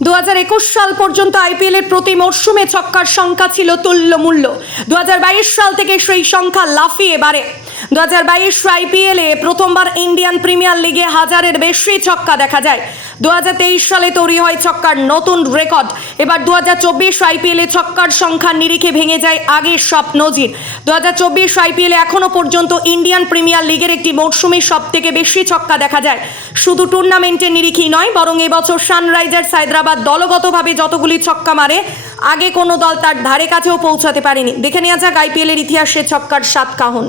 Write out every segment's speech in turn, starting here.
2021 সাল পর্যন্ত আইপিএলের প্রতি মরশুমে ছক্কার সংখ্যা ছিল তুল্যমূল্য। 2022 সাল থেকে সেই সংখ্যা লাফিয়ে বাড়ে। 2022 আইপিএলে প্রথমবার ইন্ডিয়ান প্রিমিয়ার লিগে 1000-এর বেশি ছক্কা দেখা যায়। 2023 সালে তৈরি হয় ছক্কার নতুন রেকর্ড। এবার 2024 আইপিএলে ছক্কার সংখ্যার নিরিখে ভেঙে যায় আগের সব নজির। 2024 আইপিএলে এখনো পর্যন্ত ইন্ডিয়ান প্রিমিয়ার লিগের একটি মরশুমে সবথেকে বেশি ছক্কা দেখা যায়। শুধু টুর্নামেন্টের নিরিখেই নয়, বরং এবছর সানরাইজার্স হায়দ্রাবাদ দলগতভাবে যতগুলি ছক্কা মারে, আগে কোনো দল তার ধারে কাছেও পৌঁছাতে পারেনি। দেখে নেওয়া যাক আইপিএলের ইতিহাসে ছক্কার সাতকাহন।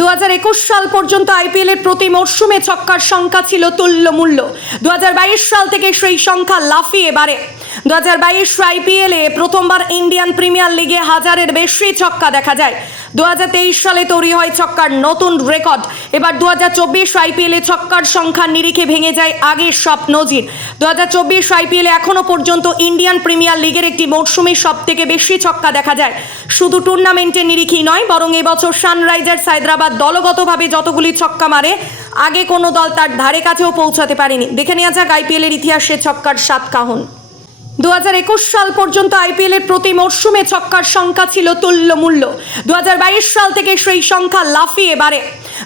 2021 সাল পর্যন্ত আইপিএলের প্রতি মরশুমে ছক্কার সংখ্যা ছিল তুল্যমূল্য। 2022 সাল থেকে সেই সংখ্যা লাফিয়ে বাড়ে। 2022 আইপিএলে প্রথমবার ইন্ডিয়ান প্রিমিয়ার লিগে 1000-এর বেশি ছক্কা দেখা যায়। 2023 সালে তৈরি হয় ছক্কার নতুন রেকর্ড। এবার 2024 আইপিএলে ছক্কার সংখ্যার নিরিখে ভেঙে যায় আগের সব নজির। 2024 আইপিএলে এখনো পর্যন্ত ইন্ডিয়ান প্রিমিয়ার লিগের একটি মরশুমে সবথেকে বেশি ছক্কা দেখা যায়। শুধু টুর্নামেন্টের নিরিখেই নয়, বরং এবছর সানরাইজার্স হায়দ্রাবাদ দলগতভাবে যতগুলি ছক্কা মারে, আগে কোনো দল তার ধারে কাছেও পৌঁছাতে পারেনি। দেখে নেওয়া যাক আইপিএলের ইতিহাসে ছক্কার সাতকাহন। 2021 সাল পর্যন্ত আইপিএলের প্রতি মরশুমে ছক্কার সংখ্যা ছিল তুল্যমূল্য। 2022 সাল থেকে সেই সংখ্যা লাফিয়ে বাড়ে।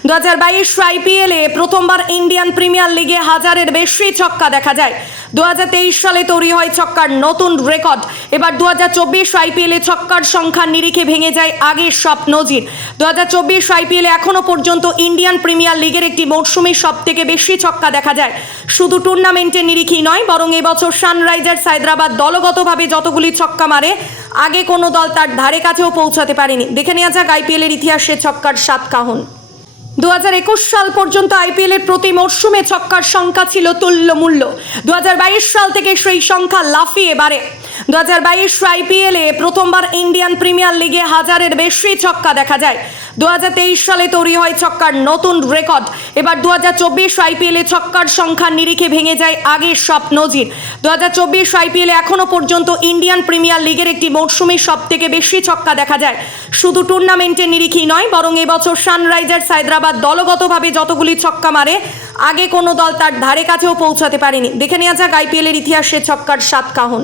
2022 আইপিএলে প্রথমবার ইন্ডিয়ান প্রিমিয়ার লিগে 1000-এর বেশি ছক্কা দেখা যায়। 2023 সালে তৈরি হয় ছক্কার নতুন রেকর্ড। এবার 2024 আইপিএলে ছক্কার সংখ্যার নিরিখে ভেঙে যায় আগের সব নজির। 2024 আইপিএলে এখনো পর্যন্ত ইন্ডিয়ান প্রিমিয়ার লিগের একটি মরশুমে সবথেকে বেশি ছক্কা দেখা যায়। শুধু টুর্নামেন্টের নিরিখেই নয়, বরং এবছর সানরাইজার্স হায়দ্রাবাদ দলগতভাবে যতগুলি ছক্কা মারে, আগে কোনো দল তার ধারে কাছেও পৌঁছাতে পারেনি। দেখে নেওয়া যাক আইপিএলের ইতিহাসে ছক্কার সাতকাহন। 2021 সাল পর্যন্ত আইপিএলের প্রতি মরশুমে ছক্কার সংখ্যা ছিল তুল্যমূল্য। 2022 সাল থেকে সেই সংখ্যা লাফিয়ে বাড়ে। 2022 আইপিএলে প্রথমবার ইন্ডিয়ান প্রিমিয়ার লিগে 1000-এর বেশি ছক্কা দেখা যায়। 2023 সালে তৈরি হয় ছক্কার নতুন রেকর্ড। এবার 2024 আইপিএলে ছক্কার সংখ্যার নিরিখে ভেঙে যায় আগের সব নজির। 2024 আইপিএলে এখনো পর্যন্ত ইন্ডিয়ান প্রিমিয়ার লিগের একটি মরশুমে সবথেকে বেশি ছক্কা দেখা যায়। শুধু টুর্নামেন্টের নিরিখেই নয়, বরং এবছর সানরাইজার্স হায়দ্রাবাদ দলগতভাবে যতগুলি ছক্কা মারে, আগে কোনো দল তার ধারে কাছেও পৌঁছাতে পারেনি। দেখে নেওয়া যাক আইপিএলের ইতিহাসে ছক্কার সাতকাহন।